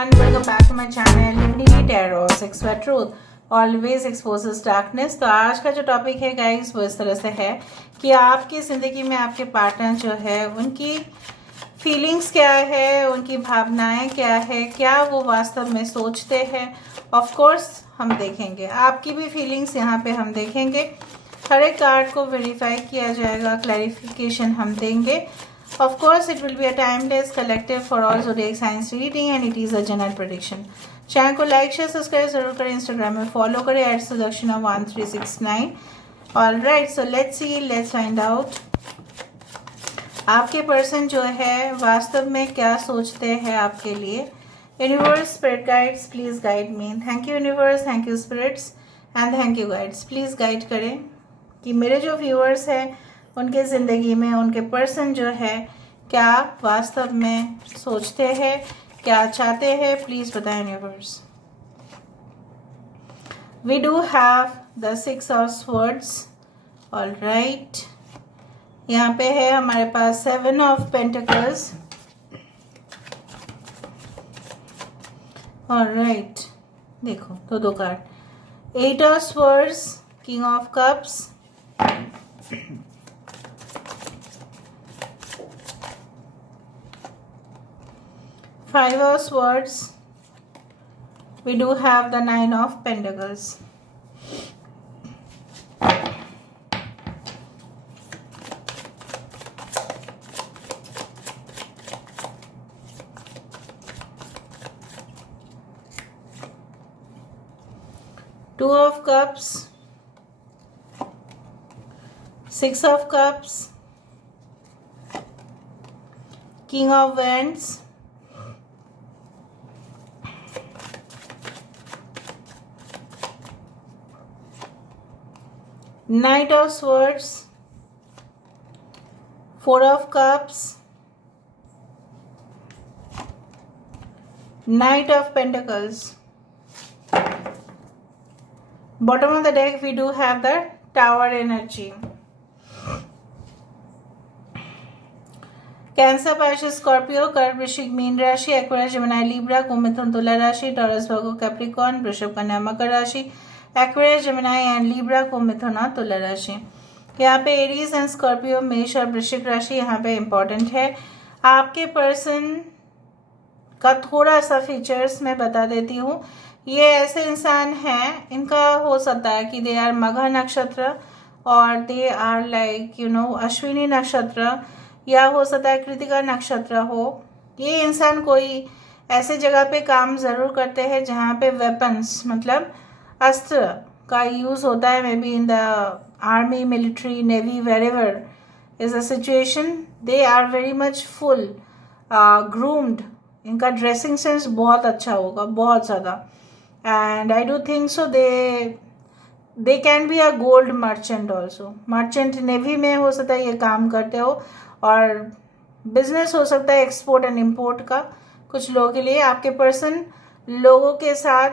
everyone, welcome back to my channel Lindini Tarot Sex for Truth always exposes darkness। तो आज का जो topic है गाइस वो इस तरह से है कि आपकी ज़िंदगी में आपके पार्टनर जो है उनकी फीलिंग्स क्या है, उनकी भावनाएं क्या है, क्या वो वास्तव में सोचते हैं। ऑफ कोर्स हम देखेंगे, आपकी भी फीलिंग्स यहाँ पे हम देखेंगे। हर एक कार्ड को वेरीफाई किया जाएगा, क्लैरिफिकेशन हम देंगे। Of course, it will be a timeless collective for all zodiac signs reading and it is a general prediction. Channel को लाइक शेयर सब्सक्राइब जरूर करें, इंस्टाग्राम में फॉलो करें @sudakshinah1369। All right, so let's see, let's find out आपके person जो है वास्तव में क्या सोचते हैं आपके लिए। Universe, spirit guides, please guide me. Thank you universe, thank you spirits and thank you guides. Please guide करें कि मेरे जो व्यूअर्स हैं उनके ज़िंदगी में उनके पर्सन जो है क्या वास्तव में सोचते हैं, क्या चाहते हैं, प्लीज़ बताएं universe. We do have the 6 of swords. All right, यहाँ पे है हमारे पास 7 ऑफ पेंटिकल्स। ऑल राइट, देखो दो card, 8 of swords, king of cups, Five of Swords. We do have the 9 of Pentacles. Two of Cups, 6 of Cups, King of Wands, Knight of Swords, 4 of Cups, Knight of Pentacles. Bottom of the deck we do have the Tower energy. Cancer, Pisces, Scorpio, कर्क, वृश्चिक, mean राशि, Aquarius, Gemini, Libra, कुंभ, मिथुन, तुला राशि, taurus, वर्गो, Capricorn, वृषभ, कन्या, मकर राशि, Aquarius, Gemini and Libra, कुंभ, मिथुन और तुला राशि। यहाँ पे एरीज एंड स्कॉर्पियो, मेष और वृश्चिक राशि यहाँ पे इम्पोर्टेंट है। आपके पर्सन का थोड़ा सा फीचर्स मैं बता देती हूँ। ये ऐसे इंसान हैं, इनका हो सकता है कि दे आर मघा नक्षत्र और दे आर लाइक अश्विनी नक्षत्र, या हो सकता है कृतिका नक्षत्र हो। ये इंसान कोई ऐसे जगह पे काम ज़रूर करते हैं जहाँ पे वेपन्स मतलब अस्त्र का यूज़ होता है। Maybe in the army, military, navy, wherever is a situation, they are very much full groomed. इनका ड्रेसिंग सेंस बहुत अच्छा होगा, बहुत ज़्यादा। And I do think so they can be a gold merchant also. Merchant navy में हो सकता है ये काम करते हो, और बिजनेस हो सकता है एक्सपोर्ट एंड इम्पोर्ट का कुछ लोगों के लिए। आपके पर्सन लोगों के साथ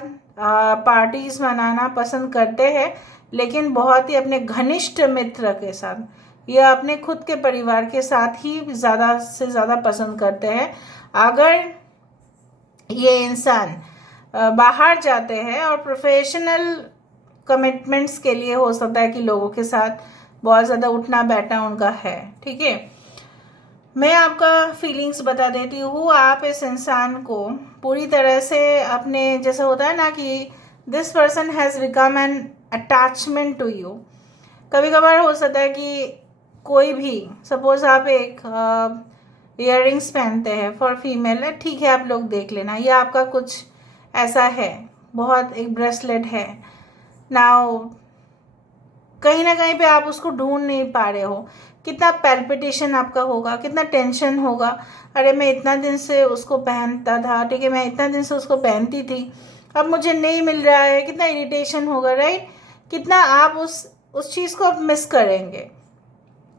पार्टीज मनाना पसंद करते हैं, लेकिन बहुत ही अपने घनिष्ठ मित्र के साथ या अपने खुद के परिवार के साथ ही ज़्यादा से ज़्यादा पसंद करते हैं। अगर ये इंसान बाहर जाते हैं और प्रोफेशनल कमिटमेंट्स के लिए हो सकता है कि लोगों के साथ बहुत ज़्यादा उठना बैठना उनका है। ठीक है, मैं आपका फीलिंग्स बता देती हूँ। आप इस इंसान को पूरी तरह से अपने, जैसा होता है ना कि this person has become an attachment to you. कभी कभार हो सकता है कि कोई भी, सपोज आप एक इयररिंग्स पहनते हैं फॉर फीमेल है, ठीक है, आप लोग देख लेना, ये आपका कुछ ऐसा है, बहुत एक ब्रेसलेट है। नाउ कहीं ना कहीं पे आप उसको ढूंढ नहीं पा रहे हो, कितना पैल्पिटेशन आपका होगा, कितना टेंशन होगा। अरे मैं इतना दिन से उसको पहनता था, ठीक है, मैं इतना दिन से उसको पहनती थी, अब मुझे नहीं मिल रहा है, कितना इरिटेशन होगा, राइट। कितना आप उस चीज़ को आप मिस करेंगे,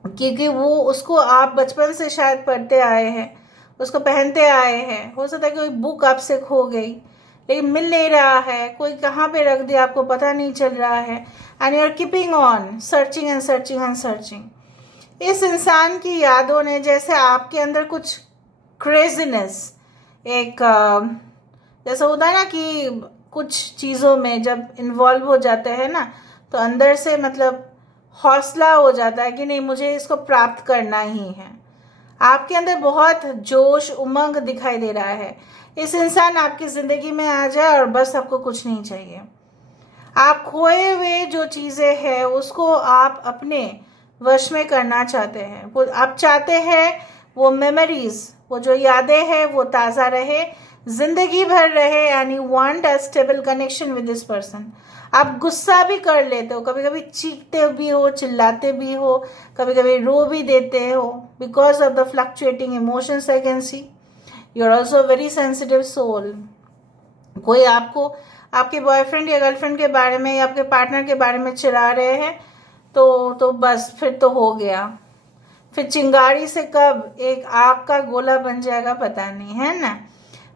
क्योंकि वो उसको आप बचपन से शायद पढ़ते आए हैं, उसको पहनते आए हैं। हो सकता है कोई बुक आपसे खो गई लेकिन मिल नहीं रहा है, कोई कहाँ पे रख दिया आपको पता नहीं चल रहा है, and you are keeping on searching and searching and searching. इस इंसान की यादों ने जैसे आपके अंदर कुछ क्रेजीनेस, एक जैसा होता है ना कि कुछ चीज़ों में जब इन्वॉल्व हो जाते हैं ना, तो अंदर से मतलब हौसला हो जाता है कि नहीं, मुझे इसको प्राप्त करना ही है। आपके अंदर बहुत जोश उमंग दिखाई दे रहा है। इस इंसान आपकी ज़िंदगी में आ जाए और बस आपको कुछ नहीं चाहिए। आप खोए हुए जो चीज़ें हैं उसको आप अपने वश में करना चाहते हैं। वो आप चाहते हैं वो मेमोरीज, वो जो यादें हैं वो ताज़ा रहे, ज़िंदगी भर रहे, and you want a stable connection with this person. आप गुस्सा भी कर लेते हो, कभी कभी चीखते भी हो, चिल्लाते भी हो, कभी कभी रो भी देते हो, because of the fluctuating emotions I can see. You are also very sensitive soul. कोई आपको आपके बॉयफ्रेंड या गर्लफ्रेंड के बारे में या आपके पार्टनर के बारे में चिढ़ा रहे हैं तो बस फिर तो हो गया। फिर चिंगारी से कब एक आग का गोला बन जाएगा पता नहीं, है ना।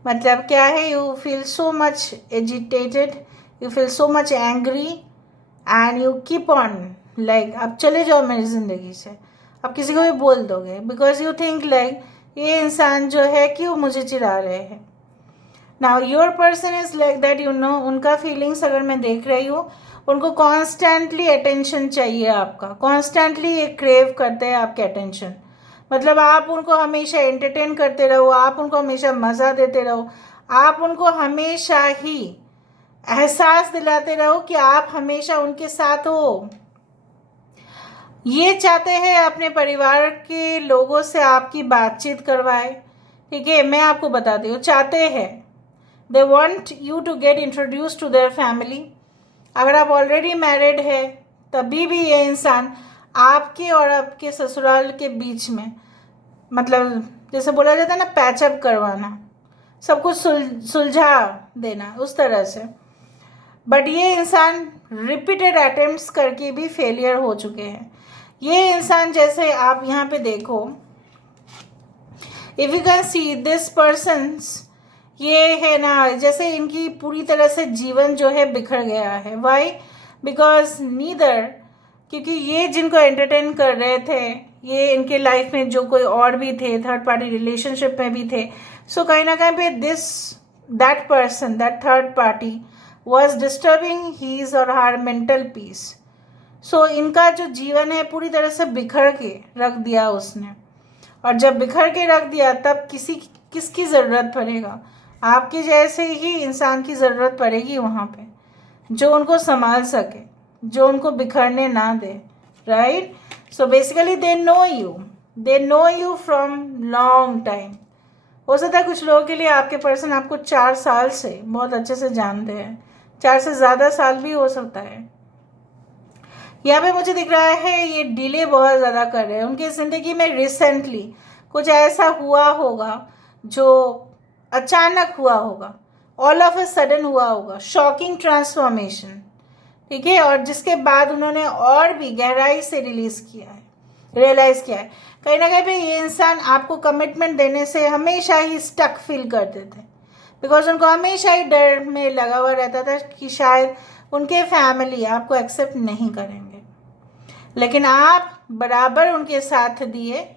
मतलब क्या है, you feel so much agitated, you feel so much angry, and you keep on like अब चले जाओ मेरी ज़िंदगी से। आप किसी को भी बोल दोगे बिकॉज यू थिंक लाइक ये इंसान जो है क्यों मुझे चिढ़ा रहे हैं। Now your person is like that, you know. उनका फीलिंग्स अगर मैं देख रही हूँ, उनको कॉन्स्टेंटली अटेंशन चाहिए आपका, कॉन्स्टेंटली ये क्रेव करते हैं आपके अटेंशन। मतलब आप उनको हमेशा एंटरटेन करते रहो, आप उनको हमेशा मज़ा देते रहो, आप उनको हमेशा ही एहसास दिलाते रहो कि आप हमेशा उनके साथ हो। ये चाहते हैं अपने परिवार के लोगों से आपकी बातचीत करवाए, ठीक है। मैं आपको बताती हूँ, चाहते हैं, they want you to get introduce to their family. अगर आप ऑलरेडी मैरिड है तभी भी ये इंसान आपके और आपके ससुराल के बीच में, मतलब जैसे बोला जाता है ना, पैचअप करवाना, सब कुछ सुलझा देना, उस तरह से। बट ये इंसान रिपीटेड अटेम्प्ट्स करके भी फेलियर हो चुके हैं। ये इंसान, जैसे आप यहाँ पे देखो, if you can see this persons, ये है ना, जैसे इनकी पूरी तरह से जीवन जो है बिखर गया है। वाई? बिकॉज नीदर, क्योंकि ये जिनको एंटरटेन कर रहे थे, ये इनके लाइफ में जो कोई और भी थे, थर्ड पार्टी रिलेशनशिप में भी थे, सो कहीं ना कहीं पे that person, that third party was disturbing his और हर मेंटल पीस। सो इनका जो जीवन है पूरी तरह से बिखर के रख दिया उसने। और जब बिखर के रख दिया तब किसकी ज़रूरत पड़ेगा? आपके जैसे ही इंसान की ज़रूरत पड़ेगी वहाँ पे, जो उनको संभाल सके, जो उनको बिखरने ना दे, right. So basically they know you from long time. हो सकता है कुछ लोगों के लिए आपके पर्सन आपको 4 साल से बहुत अच्छे से जानते हैं, 4 से ज़्यादा साल भी हो सकता है। यहाँ पे मुझे दिख रहा है ये डिले बहुत ज़्यादा कर रहे हैं। उनकी ज़िंदगी में रिसेंटली कुछ ऐसा हुआ होगा जो अचानक हुआ होगा, ऑल ऑफ ए सडन हुआ होगा, शॉकिंग ट्रांसफॉर्मेशन, ठीक है। और जिसके बाद उन्होंने और भी गहराई से रियलाइज किया है। कहीं ना कहीं पे ये इंसान आपको कमिटमेंट देने से हमेशा ही स्टक फील करते थे, बिकॉज उनको हमेशा ही डर में लगा हुआ रहता था कि शायद उनके फैमिली आपको एक्सेप्ट नहीं करेंगे। लेकिन आप बराबर उनके साथ दिए,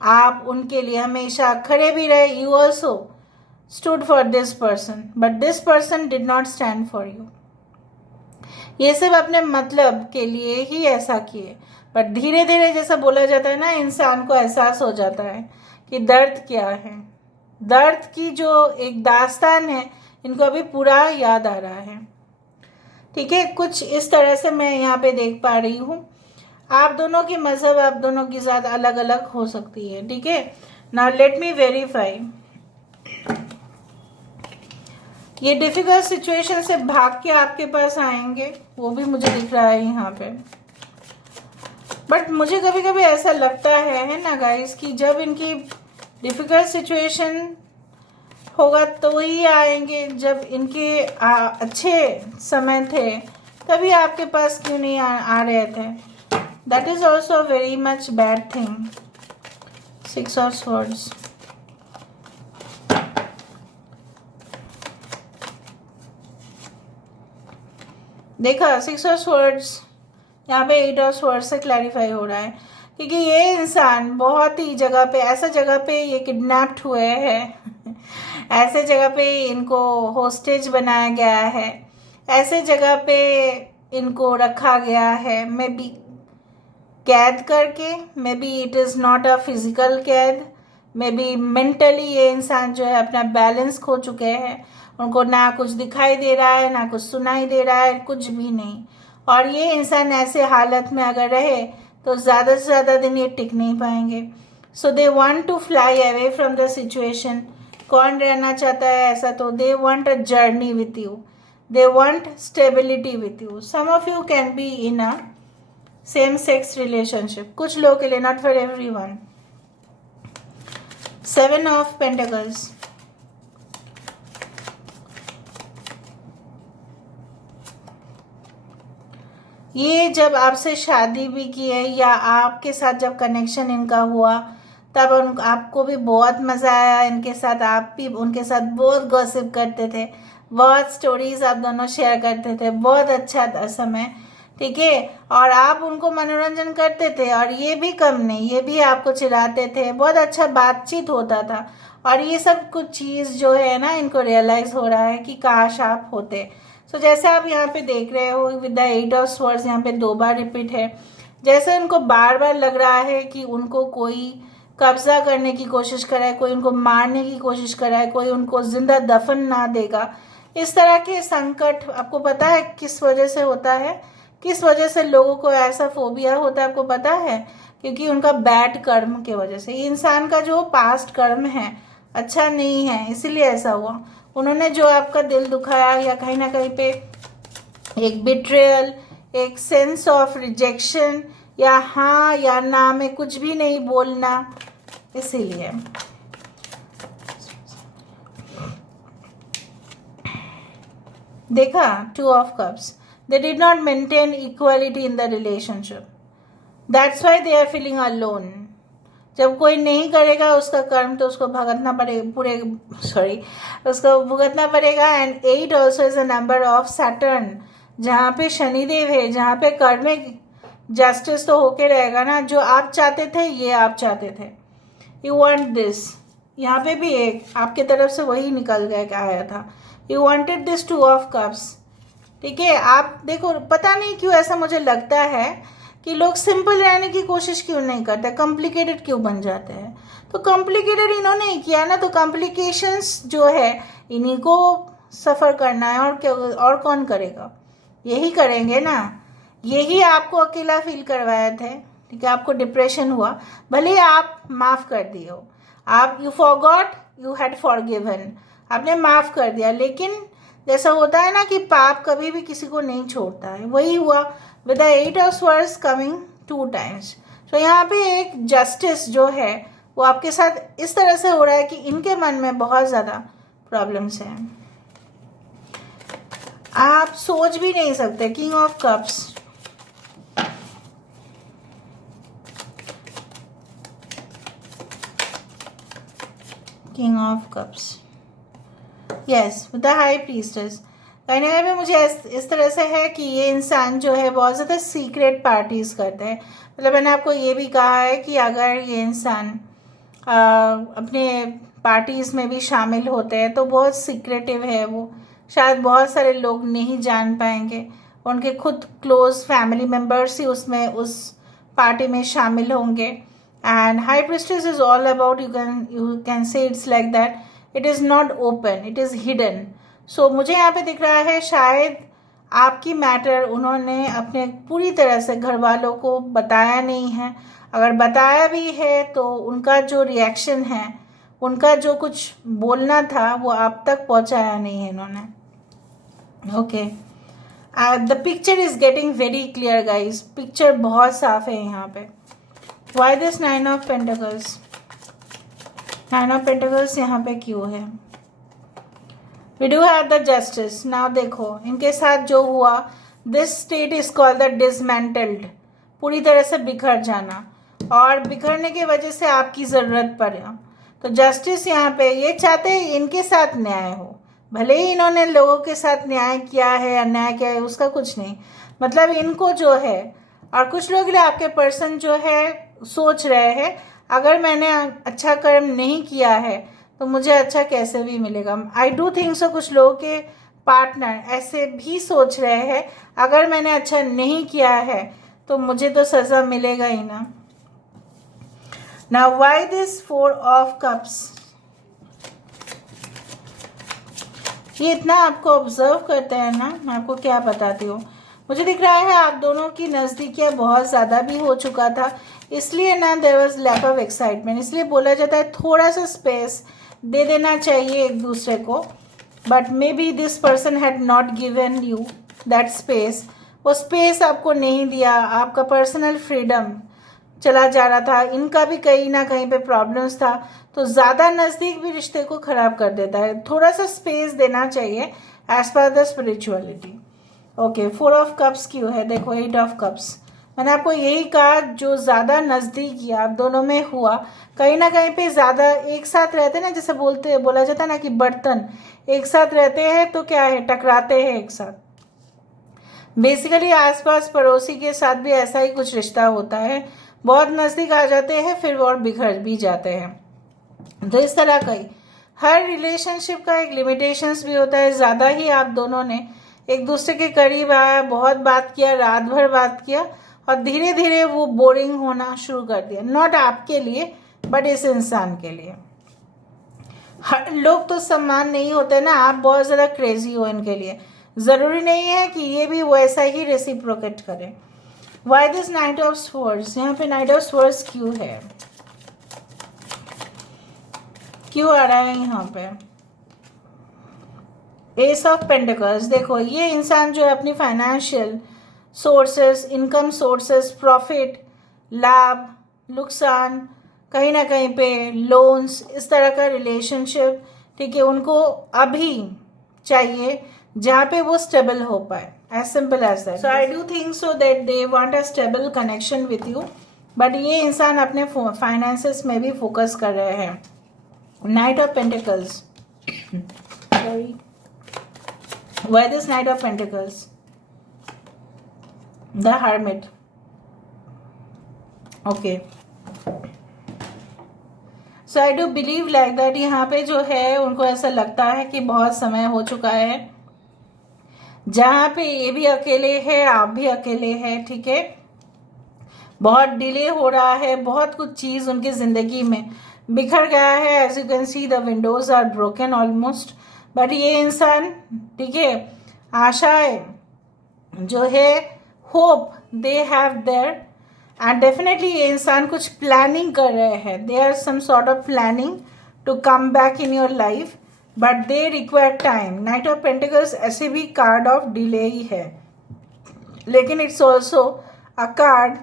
आप उनके लिए हमेशा खड़े भी रहे। You also stood for this person, but this person did not stand for you. ये सब अपने मतलब के लिए ही ऐसा किए, बट धीरे धीरे जैसा बोला जाता है ना, इंसान को एहसास हो जाता है कि दर्द क्या है। दर्द की जो एक दास्तान है, इनको अभी पूरा याद आ रहा है, ठीक है। कुछ इस तरह से मैं यहाँ पे देख पा रही हूँ। आप दोनों की मजहब, आप दोनों की ज़ात अलग अलग हो सकती है, ठीक है। Now let me verify. ये डिफिकल्ट सिचुएशन से भाग के आपके पास आएंगे, वो भी मुझे दिख रहा है यहाँ पे। बट मुझे कभी कभी ऐसा लगता है ना गाइस, कि जब इनकी डिफिकल्ट सिचुएशन होगा तो ही आएंगे, जब इनके अच्छे समय थे तभी आपके पास क्यों नहीं आ रहे थे। That is also very much bad thing. 6 of swords, देखा 6 ऑफ स्वॉर्ड्स, यहाँ पे 8 ऑफ स्वॉर्ड्स से क्लैरिफाई हो रहा है, क्योंकि ये इंसान बहुत ही जगह पे, ऐसा जगह पे ये किडनैप्ड हुए हैं ऐसे जगह पे इनको होस्टेज बनाया गया है, ऐसे जगह पे इनको रखा गया है, मे बी कैद करके, may be it is not a physical कैद, मे बी मेंटली ये इंसान जो है अपना बैलेंस खो चुके हैं, उनको ना कुछ दिखाई दे रहा है, ना कुछ सुनाई दे रहा है, कुछ भी नहीं। और ये इंसान ऐसे हालत में अगर रहे तो ज़्यादा से ज़्यादा दिन ये टिक नहीं पाएंगे। So they want to fly away from the situation. कौन रहना चाहता है ऐसा? तो they want a journey with you, they want stability with you. Some of you can be in a same sex relationship, कुछ लोगों के लिए, not for everyone. 7 of pentacles, ये जब आपसे शादी भी की है या आपके साथ जब कनेक्शन इनका हुआ तब आपको भी बहुत मज़ा आया इनके साथ, आप भी उनके साथ बहुत गॉसिप करते थे, बहुत स्टोरीज आप दोनों शेयर करते थे, बहुत अच्छा था समय, ठीक है। और आप उनको मनोरंजन करते थे और ये भी कम नहीं, ये भी आपको चिढ़ाते थे, बहुत अच्छा बातचीत होता था। और ये सब कुछ चीज़ जो है ना, इनको रियलाइज़ हो रहा है कि काश आप होते। सो जैसे आप यहाँ पे देख रहे हो विद द 8 ऑफ स्वर्ड्स, यहाँ पे 2 बार रिपीट है। जैसे उनको बार बार लग रहा है कि उनको कोई कब्जा करने की कोशिश कर रहा है, कोई उनको मारने की कोशिश कर रहा है, कोई उनको जिंदा दफन ना देगा। इस तरह के संकट आपको पता है किस वजह से होता है, किस वजह से लोगों को ऐसा फोबिया होता है आपको पता है? क्योंकि उनका बैड कर्म की वजह से। इंसान का जो पास्ट कर्म है अच्छा नहीं है, इसीलिए ऐसा हुआ। उन्होंने जो आपका दिल दुखाया या कहीं ना कहीं पे एक बिट्रेयल, एक सेंस ऑफ रिजेक्शन या हाँ या ना में कुछ भी नहीं बोलना, इसीलिए। देखा 2 of cups, they did not maintain equality in the relationship, that's why they are feeling alone. जब कोई नहीं करेगा उसका कर्म तो उसको भुगतना उसको भुगतना पड़ेगा। And 8 also is a number of Saturn, जहाँ पे शनिदेव है, जहाँ पे कर्मिक जस्टिस तो होके रहेगा ना। जो आप चाहते थे ये आप चाहते थे, यू वांट दिस, यहाँ पे भी एक आपके तरफ से वही निकल गया आया था, you wanted this 2 of cups, ठीक है। आप देखो, पता नहीं क्यों ऐसा मुझे लगता है कि लोग सिंपल रहने की कोशिश क्यों नहीं करते, कॉम्प्लिकेटेड क्यों बन जाते हैं। तो कॉम्प्लिकेटेड इन्होंने ही किया ना, तो कॉम्प्लिकेशंस जो है इन्हीं को सफ़र करना है, और क्या, और कौन करेगा? यही करेंगे ना। यही आपको अकेला फील करवाए थे, ठीक है। आपको डिप्रेशन हुआ, भले आप माफ़ कर दिए हो, आप you forgot, you had forgiven, आपने माफ़ कर दिया, लेकिन जैसा होता है ना कि पाप कभी भी किसी को नहीं छोड़ता है, वही हुआ with the 8 of swords coming 2 times. तो यहाँ पे एक जस्टिस जो है वो आपके साथ इस तरह से हो रहा है कि इनके मन में बहुत ज़्यादा प्रॉब्लम्स हैं, आप सोच भी नहीं सकते। King of cups, king of cups, yes with the high priestess. कहने में मुझे इस तरह से है कि ये इंसान जो है बहुत ज़्यादा सीक्रेट पार्टीज करते हैं। मतलब मैंने आपको ये भी कहा है कि अगर ये इंसान अपने पार्टीज में भी शामिल होते हैं तो बहुत सीक्रेटिव है वो, शायद बहुत सारे लोग नहीं जान पाएंगे, उनके खुद क्लोज फैमिली मेम्बर्स ही उसमें उस पार्टी में शामिल होंगे। And high priestess is all about, you can say it's like that, it is not open, it is hidden. So मुझे यहाँ पे दिख रहा है शायद आपकी मैटर उन्होंने अपने पूरी तरह से घर वालों को बताया नहीं है, अगर बताया भी है तो उनका जो रिएक्शन है, उनका जो कुछ बोलना था वो आप तक पहुँचाया नहीं है इन्होंने। Okay, the picture is getting very clear guys, picture बहुत साफ है यहाँ पे। Why this 9 of pentacles, 9 of pentacles यहाँ पे क्यों है? We do have the justice. Now देखो इनके साथ जो हुआ, this state is called the dismantled, पूरी तरह से बिखर जाना, और बिखरने की वजह से आपकी ज़रूरत पड़े। तो जस्टिस यहाँ पे ये चाहते हैं इनके साथ न्याय हो, भले ही इन्होंने लोगों के साथ न्याय किया है, अन्याय किया है, उसका कुछ नहीं मतलब इनको जो है। और कुछ लोग आपके पर्सन जो है सोच रहे हैं अगर मैंने अच्छा कर्म नहीं किया है तो मुझे अच्छा कैसे भी मिलेगा। आई डू थिंक सो कुछ लोगों के पार्टनर ऐसे भी सोच रहे हैं, अगर मैंने अच्छा नहीं किया है तो मुझे तो सज़ा मिलेगा ही ना। Now why this 4 of cups, ये इतना आपको ऑब्जर्व करते हैं ना, मैं आपको क्या बताती हूँ। मुझे दिख रहा है आप दोनों की नज़दीकियाँ बहुत ज़्यादा भी हो चुका था, इसलिए ना there was lack of excitement. इसलिए बोला जाता है थोड़ा सा स्पेस दे देना चाहिए एक दूसरे को, but may be this person had not given you that space. वो स्पेस आपको नहीं दिया, आपका पर्सनल फ्रीडम चला जा रहा था, इनका भी कहीं ना कहीं पे प्रॉब्लम्स था, तो ज़्यादा नज़दीक भी रिश्ते को ख़राब कर देता है। थोड़ा सा स्पेस देना चाहिए as per the spirituality. Okay, 4 of cups क्यों है? देखो 8 ऑफ कप्स, मैंने आपको यही कहा, जो ज़्यादा नज़दीक आप दोनों में हुआ, कहीं ना कहीं पे ज़्यादा एक साथ रहते हैं ना, जैसे बोला जाता है ना कि बर्तन एक साथ रहते हैं तो क्या है, टकराते हैं एक साथ। बेसिकली आसपास पड़ोसी के साथ भी ऐसा ही कुछ रिश्ता होता है, बहुत नज़दीक आ जाते हैं फिर और बिखर भी जाते हैं। तो इस तरह का ही हर रिलेशनशिप का एक लिमिटेशंस भी होता है। ज़्यादा ही आप दोनों ने एक दूसरे के करीब आया, बहुत बात किया, रात भर बात किया, और धीरे धीरे वो बोरिंग होना शुरू कर दिया। नॉट आपके लिए बट इस इंसान के लिए। हर लोग तो समान नहीं होते ना, आप बहुत ज़्यादा क्रेजी हो इनके लिए, ज़रूरी नहीं है कि ये भी वैसा ही रेसिप्रोकेट करें। Why this night of swords, यहाँ पे नाइट ऑफ स्वर्ड्स क्यों है, क्यों आ रहा है यहाँ पे? एस ऑफ पेंटिकल्स, देखो ये इंसान जो है अपनी financial sources, income sources, profit, लाभ, नुकसान, कहीं ना कहीं पे लोन्स, इस तरह का रिलेशनशिप, ठीक है, उनको अभी चाहिए जहाँ पे वो स्टेबल हो पाए, as simple as that. So I do think so that they want a stable connection with you, but ये इंसान अपने फाइनेंसेस में भी फोकस कर रहे हैं। Night of pentacles, sorry, why this night of pentacles? The hermit, okay. So I do believe like that, यहाँ पे जो है उनको ऐसा लगता है कि बहुत समय हो चुका है जहाँ पे ये भी अकेले है, आप भी अकेले हैं, ठीक है, बहुत डिले हो रहा है, बहुत कुछ चीज़ उनकी ज़िंदगी में बिखर गया है। As you can see the windows are broken almost, but ये इंसान, ठीक है, आशाएं जो है, hope they have there, and definitely ये इंसान कुछ प्लानिंग कर रहे हैं। They are some sort of planning to come back in your life, but they require time. Knight of pentacles ऐसे भी कार्ड ऑफ डिले ही है, लेकिन इट्स ऑल्सो अ कार्ड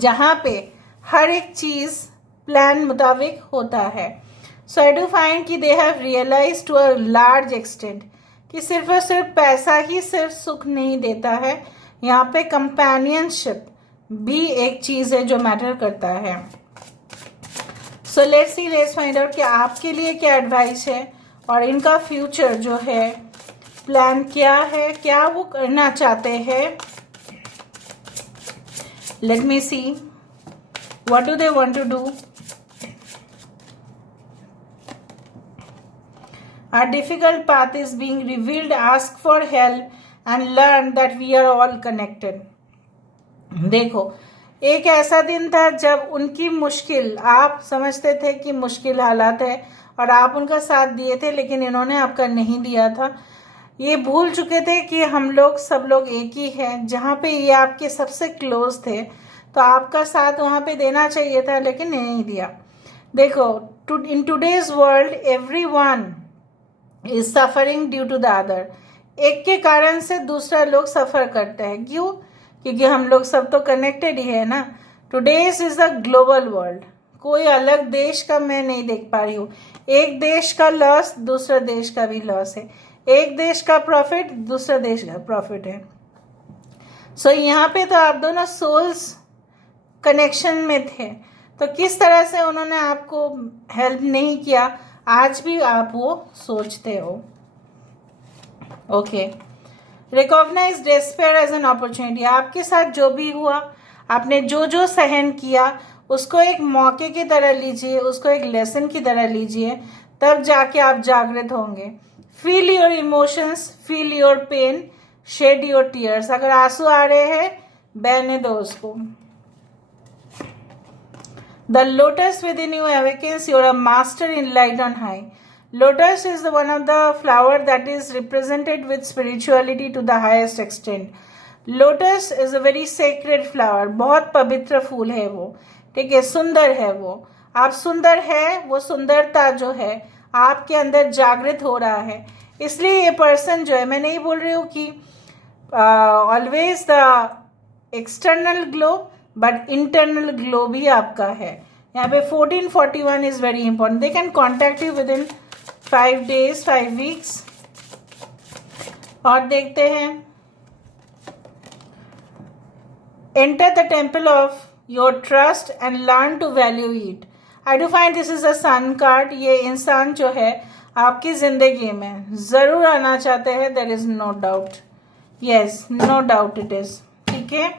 जहाँ पे हर एक चीज़ प्लान मुताबिक होता है। सो आई डू फाइंड कि they have realise to a large extent कि सिर्फ और सिर्फ पैसा ही सिर्फ सुख नहीं देता है, यहाँ पे कंपेनियनशिप भी एक चीज़ है जो मैटर करता है। सो let's see, let's find out कि आपके लिए क्या एडवाइस है और इनका फ्यूचर जो है प्लान क्या है, क्या वो करना चाहते हैं। Let me see what do they want to do. A difficult path is being revealed. Ask for help and learn that we are all connected. देखो, एक ऐसा दिन था जब उनकी मुश्किल, आप समझते थे कि मुश्किल हालात है और आप उनका साथ दिए थे, लेकिन इन्होंने आपका नहीं दिया था। ये भूल चुके थे कि हम लोग सब लोग एक ही हैं। जहाँ पे ये आपके सबसे क्लोज थे तो आपका साथ वहाँ पे देना चाहिए था, लेकिन नहीं दिया। देखो, in today's world everyone is suffering due to the other. एक के कारण से दूसरा लोग सफ़र करते हैं, क्यों? क्योंकि हम लोग सब तो कनेक्टेड ही है ना। Today's is a global world, कोई अलग देश का मैं नहीं देख पा रही हूँ। एक देश का लॉस दूसरा देश का भी लॉस है, एक देश का प्रॉफिट दूसरा देश का प्रॉफिट है। सो यहाँ पे तो आप दोनों सोल्स कनेक्शन में थे, तो किस तरह से उन्होंने आपको हेल्प नहीं किया, आज भी आप वो सोचते हो। Okay, recognise despair as an opportunity. आपके साथ जो भी हुआ, आपने जो जो सहन किया, उसको एक मौके की तरह लीजिए, उसको एक लेसन की तरह लीजिए, तब जाके आप जागृत होंगे। Feel your emotions, feel your pain, shed your tears. अगर आंसू आ रहे हैं, बहने दो उसको। The lotus within you awakens. You are a master in light on high. Lotus is one of the flower that is represented with spirituality to the highest extent. Lotus is a very sacred flower. बहुत पवित्र फूल है वो, ठीक है, सुंदर है वो। आप सुंदर है, वो सुंदरता जो है आपके अंदर जागृत हो रहा है। इसलिए ये पर्सन जो है, मैं नहीं बोल रही हूँ कि always the external glow, but internal glow भी आपका है। यहाँ पे 1441 is very important. They can contact you within 5 days, 5 weeks। और देखते हैं, enter the temple of your trust and learn to value it. I do find this is a sun card. ये इंसान जो है आपकी जिंदगी में जरूर आना चाहते हैं, there is no doubt. Yes, no doubt it is, ठीक है।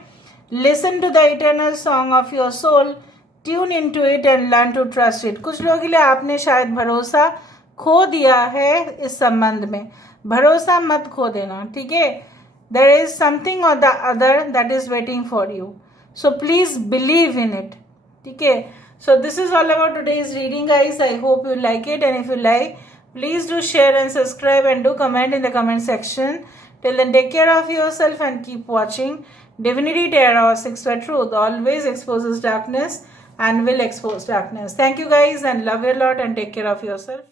Listen to the eternal song of your soul, tune in to it and learn to trust it. कुछ लोगों के लिए आपने शायद भरोसा खो दिया है इस संबंध में। भरोसा मत खो देना, ठीक है। देयर इज समथिंग और the other that is waiting for you, so please believe in it, ठीक है। So this is all about today's reading guys. I hope you like it, and if you like, please do share and subscribe and do comment in the comment section. Till then, take care of yourself and keep watching Divinity Tarot 6 where truth always exposes darkness and will expose darkness. Thank you guys, and love you a lot, and take care of yourself.